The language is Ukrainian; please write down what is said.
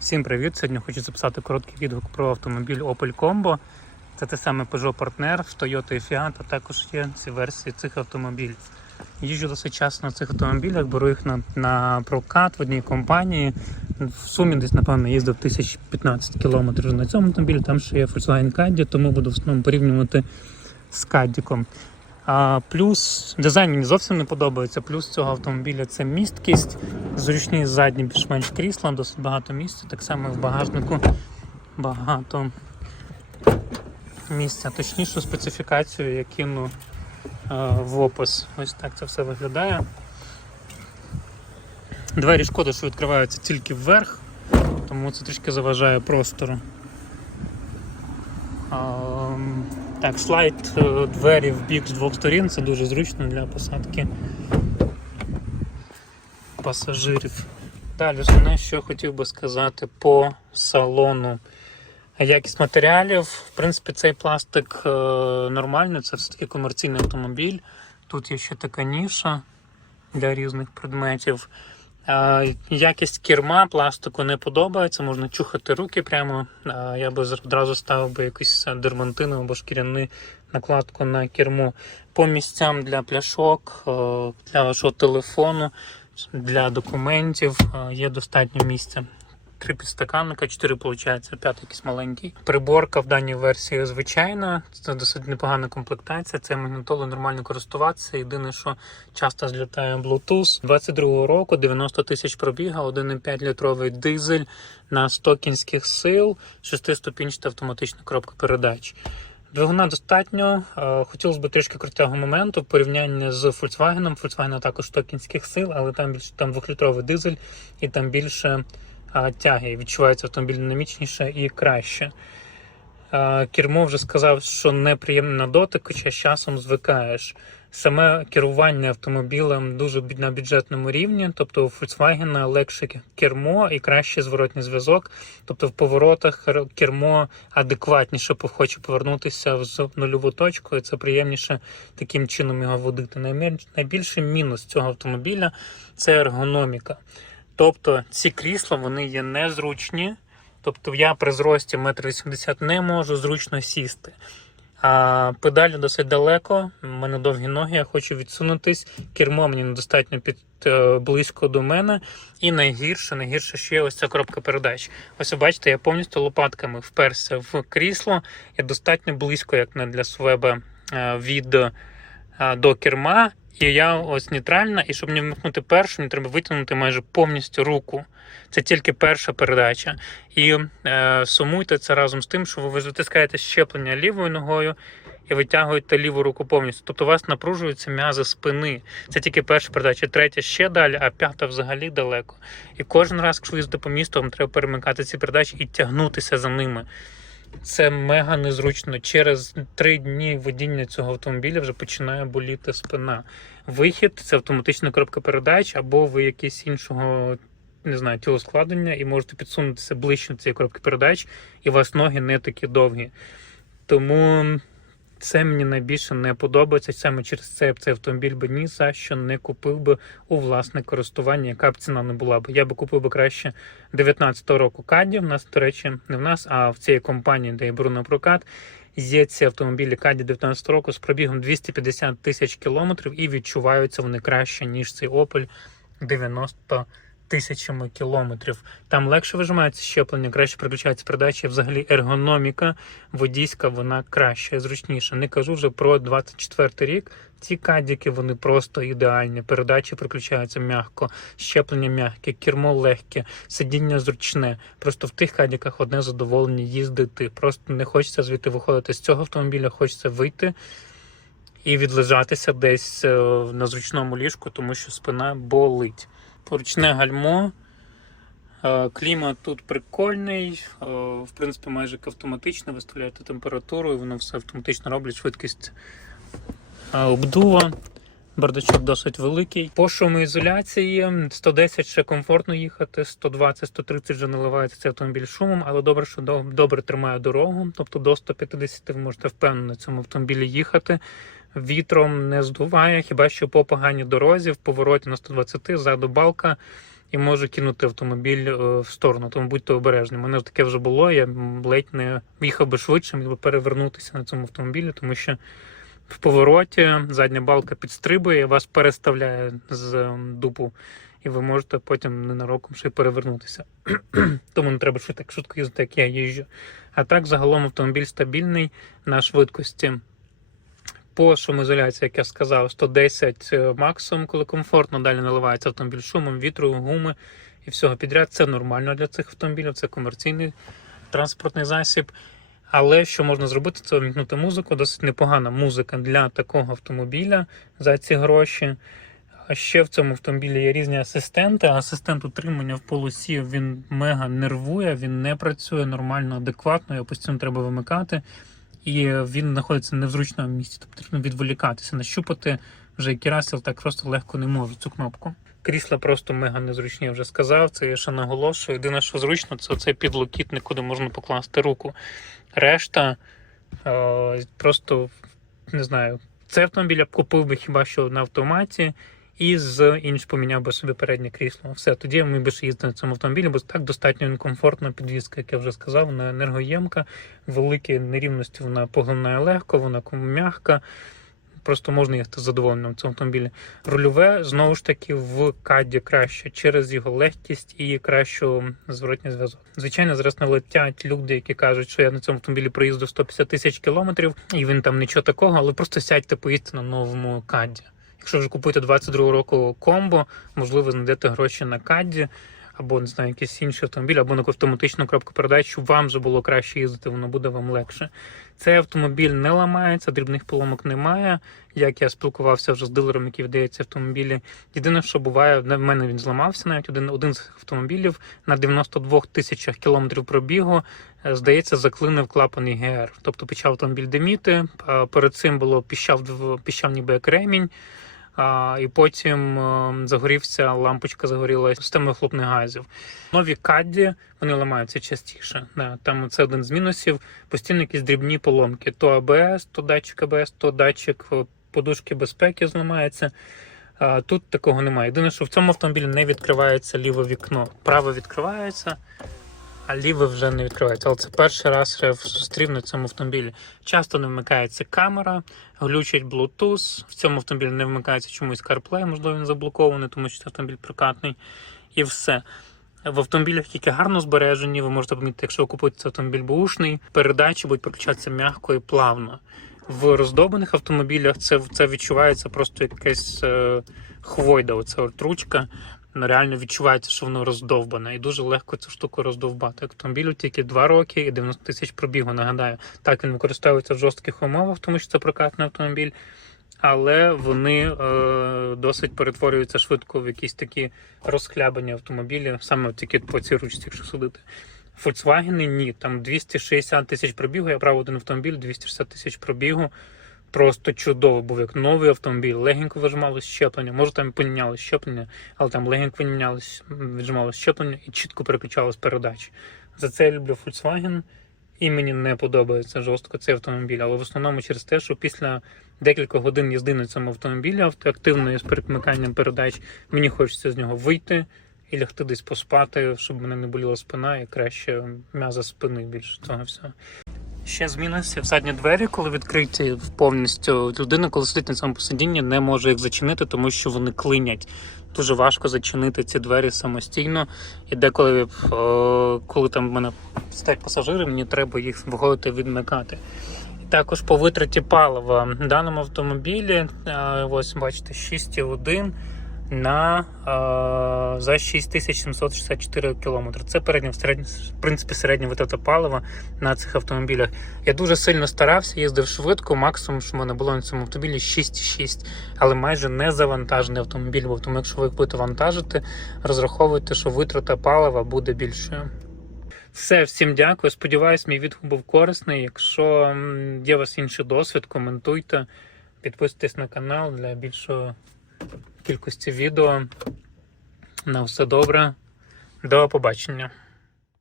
Всім привіт! Сьогодні хочу записати короткий відгук про автомобіль Opel Combo. Це те саме Peugeot Partner, Toyota і Fiat, а також є ці версії цих автомобілів. Їжджу досить часто на цих автомобілях, беру їх на, на прокат в одній компанії. В сумі десь, напевно, їздив 1015 км на цьому автомобілі, там ще є Volkswagen Caddy, тому буду в основному порівнювати з Каддіком. А, плюс дизайн мені зовсім не подобається. Плюс цього автомобіля це місткість, зручні задні більш-менш крісла, досить багато місця. Так само в багажнику багато місця. Точнішу специфікацію я кину а, в опис. Ось так це все виглядає. Двері шкода, що відкриваються тільки вверх, тому це трішки заважає простору. Так, слайд е, двері в бік з двох сторін це дуже зручно для посадки пасажирів. Далі, основне, що хотів би сказати по салону. Якість матеріалів. В принципі, цей пластик е, нормальний, це все-таки комерційний автомобіль. Тут є ще така ніша для різних предметів. Е, Якість керма пластику не подобається, можна чухати руки прямо. Е, Я би одразу ставив би якусь дермантину або шкіряну накладку на кермо. По місцям для пляшок, е, для вашого телефону, для документів е, є достатньо місця. Три підстаканника, чотири виходить, п'ятий якийсь маленький. Приборка в даній версії звичайна, це досить непогана комплектація. Це магнітоло нормально користуватися. Єдине, що часто злітає Bluetooth. 22-го року 90 тисяч пробіга, 1,5 літровий дизель на 100 кінських сил, 6-ступінчата автоматична коробка передач. Двигуна достатньо. Е, Хотілося б трішки крутого моменту в порівнянні з Volkswagen. Volkswagen також 100 кінських сил, але там більше там 2-літровий дизель і там більше тяги. Відчувається автомобіль динамічніше і краще. Кермо вже сказав, що неприємне на дотик, хоча з часом звикаєш. Саме керування автомобілем дуже на бюджетному рівні, тобто у Volkswagen легше кермо і кращий зворотний зв'язок. Тобто в поворотах кермо адекватніше хоче повернутися в нульову точку, і це приємніше таким чином його водити. Найбільший мінус цього автомобіля це ергономіка. Тобто ці крісла вони є незручні. Тобто я при зрості 1,80 м не можу зручно сісти. А педалі досить далеко, в мене довгі ноги, я хочу відсунутись. Кермо мені недостатньо під е, близько до мене. І найгірше, найгірше ще ось ця коробка передач. Ось бачите, я повністю лопатками вперся в крісло. Я достатньо близько, як не для свеба, е, від до керма. І я ось нейтральна, і щоб не вмикнути першу, мені треба витягнути майже повністю руку. Це тільки перша передача. І е, сумуйте це разом з тим, що ви затискаєте щеплення лівою ногою і витягуєте ліву руку повністю. Тобто у вас напружуються м'язи спини. Це тільки перша передача, третя ще далі, а п'ята взагалі далеко. І кожен раз, якщо їздите по місту, вам треба перемикати ці передачі і тягнутися за ними. Це мега незручно. Через три дні водіння цього автомобіля вже починає боліти спина. Вихід це автоматична коробка передач, або ви якісь іншого не знаю, тілоскладення, і можете підсунутися ближче до цієї коробки передач, і у вас ноги не такі довгі. Тому це мені найбільше не подобається. Саме через це цей автомобіль би ні за що не купив би у власне користування, яка б ціна не була б. Я би купив би краще 19-го року Каді. В нас, до речі, не в нас, а в цій компанії, де я беру на прокат. Є ці автомобілі Каді 19 року з пробігом 250 тисяч кілометрів і відчуваються вони краще, ніж цей Opel 90 тисячами кілометрів. Там легше вижимається щеплення, краще переключаються передачі. Взагалі ергономіка водійська вона краща, зручніша. Не кажу вже про 24 рік. Ці кадіки вони просто ідеальні. Передачі переключаються м'яко, щеплення м'яке, кермо легке, сидіння зручне. Просто в тих кадіках одне задоволення їздити. Просто не хочеться звідти виходити з цього автомобіля, хочеться вийти. І відлежатися десь е, на зручному ліжку, тому що спина болить. Ручне гальмо. Е, Клімат тут прикольний, е, в принципі, майже як автоматично виставляєте температуру, і воно все автоматично робить швидкість е, обдува. Бардачок досить великий. По шумоізоляції 110 ще комфортно їхати, 120-130 вже наливається цей автомобіль шумом, але добре, що добре тримає дорогу. Тобто до 150 ви можете впевнено на цьому автомобілі їхати. Вітром не здуває, хіба що по поганій дорозі, в повороті на 120 ззаду балка. і може кинути автомобіль е, в сторону. Тому будьте обережні. У мене таке вже було. Я ледь не їхав би швидше, міг би перевернутися на цьому автомобілі, тому що в повороті задня балка підстрибує, вас переставляє з ем, дупу, і ви можете потім ненароком ще й перевернутися. Тому не треба ще так швидко їздити, як я їжджу. А так, загалом автомобіль стабільний на швидкості. По шумоізоляції, як я сказав, 110 максимум, коли комфортно, далі наливається автомобіль шумом, вітру, гуми і всього підряд. Це нормально для цих автомобілів, це комерційний транспортний засіб. Але що можна зробити, це вмікнути музику. Досить непогана музика для такого автомобіля за ці гроші. А ще в цьому автомобілі є різні асистенти. Асистент утримання в полосі він мега нервує, він не працює нормально, адекватно, його постійно треба вимикати. І він знаходиться не в зручному місці, тобто потрібно відволікатися, нащупати вже раз так просто легко не можу цю кнопку. Крісла просто мега незручні, я вже сказав. Це я ще наголошую. Єдине, що зручно, це цей підлокітник, куди можна покласти руку. Решта е, просто не знаю. Цей автомобіль я б купив би хіба що на автоматі, і з інш поміняв би собі переднє крісло. Все, тоді я міг би ще їздити на цьому автомобілі, бо так достатньо він комфортна підвізка, як я вже сказав, вона енергоємка, великі нерівності вона поглинає легко, вона м'яка. Просто можна їхати задоволеним в цьому автомобілі. Рульове знову ж таки в каді краще через його легкість і кращу зворотній зв'язок. Звичайно, зараз налетять люди, які кажуть, що я на цьому автомобілі проїзду 150 тисяч кілометрів, і він там нічого такого, але просто сядьте поїсти на новому каді. Якщо вже купуєте 22 року комбо, можливо, знайдете гроші на каді. Або не знаю, якийсь інший автомобіль, або на автоматичну коробку передач, щоб вам вже було краще їздити, воно буде вам легше. Цей автомобіль не ламається, дрібних поломок немає. Як я спілкувався вже з дилером, який ці автомобілі. Єдине, що буває, в мене він зламався навіть один один з автомобілів на 92 тисячах кілометрів пробігу. е, Здається, заклинив клапан ІГР. Тобто почав автомобіль диміти. Перед цим було піщав, піщав ніби як ремінь. А, і потім е, загорівся, лампочка загорілася система вихлопних газів. Нові кадді вони ламаються частіше. Да, там це один з мінусів. Постійно якісь дрібні поломки. То АБС, то датчик АБС, то датчик е, подушки безпеки зламається. Тут такого немає. Єдине, що в цьому автомобілі не відкривається ліве вікно. Праве відкривається, а ліве вже не відкривається. Але це перший раз я зустрів на цьому автомобілі. Часто не вмикається камера, глючить Bluetooth. В цьому автомобілі не вмикається чомусь CarPlay, можливо, він заблокований, тому що це автомобіль прокатний. І все. В автомобілях, які гарно збережені, ви можете помітити, якщо ви купуєте цей автомобіль бушний, передачі будуть переключатися м'яко і плавно. В роздобаних автомобілях це, це відчувається просто якась е, хвойда, оця ручка. Ну, реально відчувається, що воно роздовбане, і дуже легко цю штуку роздовбати. Автомобілю тільки 2 роки і 90 тисяч пробігу. Нагадаю, так він використовується в жорстких умовах, тому що це прокатний автомобіль, але вони е, досить перетворюються швидко в якісь такі розхлябані автомобілі, саме тільки по цій ручці, якщо судити. Volkswagen ні, там 260 тисяч пробігу. Я брав один автомобіль, 260 тисяч пробігу. Просто чудово був як новий автомобіль. Легенько вижималось щеплення. Може там і поміняло щеплення, але там легенько вимінялось, віджималось щеплення і чітко переключалось передачі. За це я люблю Volkswagen. І мені не подобається жорстко цей автомобіль, але в основному через те, що після декілька годин їзди на цьому автомобілі активної з перемиканням передач, мені хочеться з нього вийти і лягти десь поспати, щоб мене не боліла спина і краще м'яза спини більше того всього. Ще з мінусів задні двері, коли відкриті повністю людина, коли сидить на цьому посидінні, не може їх зачинити, тому що вони клинять. Дуже важко зачинити ці двері самостійно. І деколи, е, коли там в мене стоять пасажири, мені треба їх виходити відмикати. Також по витраті палива в даному автомобілі, е, ось бачите, 6,1 на е, за 6764 км. Це передня, в принципі, середня витрата палива на цих автомобілях. Я дуже сильно старався, їздив швидко. Максимум, що в мене було на цьому автомобілі 6,6, але майже не завантажений автомобіль. Бо тому, якщо ви їх будете вантажити, розраховуйте, що витрата палива буде більшою. Все, всім дякую. Сподіваюсь, мій відгук був корисний. Якщо є у вас інший досвід, коментуйте, підписуйтесь на канал для більшої кількості відео. На все добре. До побачення.